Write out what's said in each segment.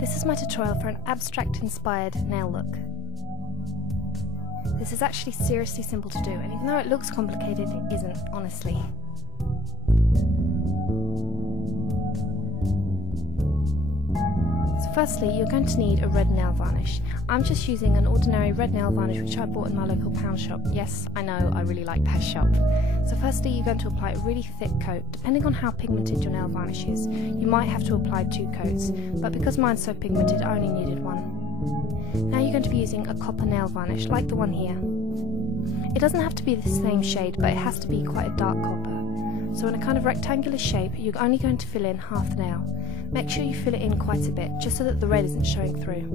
This is my tutorial for an abstract-inspired nail look. This is actually seriously simple to do, and even though it looks complicated, it isn't, honestly. So firstly, you're going to need a red nail varnish. I'm just using an ordinary red nail varnish which I bought in my local pound shop. Yes, I know, I really like that shop. So firstly, you're going to apply a really thick coat. Depending on how pigmented your nail varnish is, you might have to apply 2 coats, but because mine's so pigmented, I only needed 1. Now you're going to be using a copper nail varnish, like the one here. It doesn't have to be the same shade, but it has to be quite a dark copper. So in a kind of rectangular shape, you're only going to fill in half the nail. Make sure you fill it in quite a bit, just so that the red isn't showing through.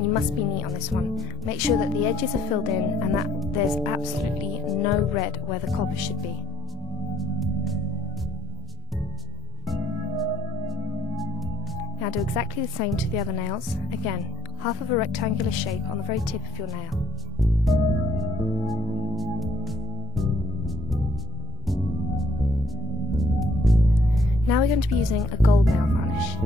You must be neat on this one. Make sure that the edges are filled in and that there's absolutely no red where the copper should be. Now do exactly the same to the other nails. Again, half of a rectangular shape on the very tip of your nail. Now we're going to be using a gold nail varnish.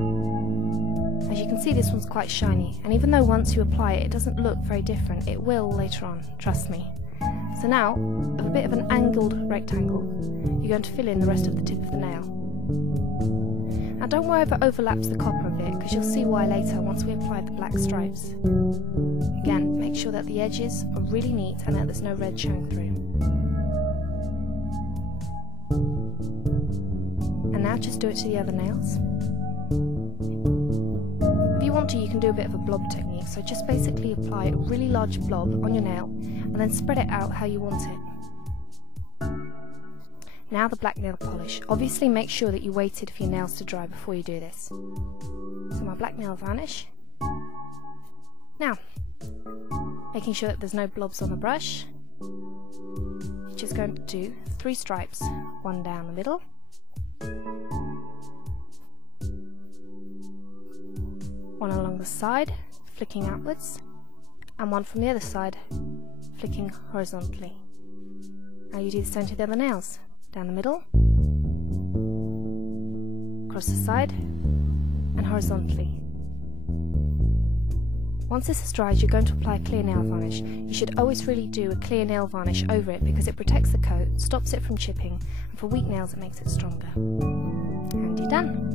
As you can see, this one's quite shiny, and even though once you apply it, it doesn't look very different, it will later on, trust me. So now, with a bit of an angled rectangle, you're going to fill in the rest of the tip of the nail. Now don't worry if it overlaps the copper a bit, because you'll see why later once we apply the black stripes. Again, make sure that the edges are really neat and that there's no red showing through. And now just do it to the other nails. If you want to, you can do a bit of a blob technique, so just basically apply a really large blob on your nail and then spread it out how you want it. Now the black nail polish. Obviously make sure that you waited for your nails to dry before you do this. So my black nail varnish. Now, making sure that there's no blobs on the brush, just going to do 3 stripes, 1 down the middle, one along the side, flicking outwards, and one from the other side, flicking horizontally. Now you do the same to the other nails. Down the middle, across the side, and horizontally. Once this is dried, you're going to apply a clear nail varnish. You should always really do a clear nail varnish over it because it protects the coat, stops it from chipping, and for weak nails it makes it stronger. And you're done.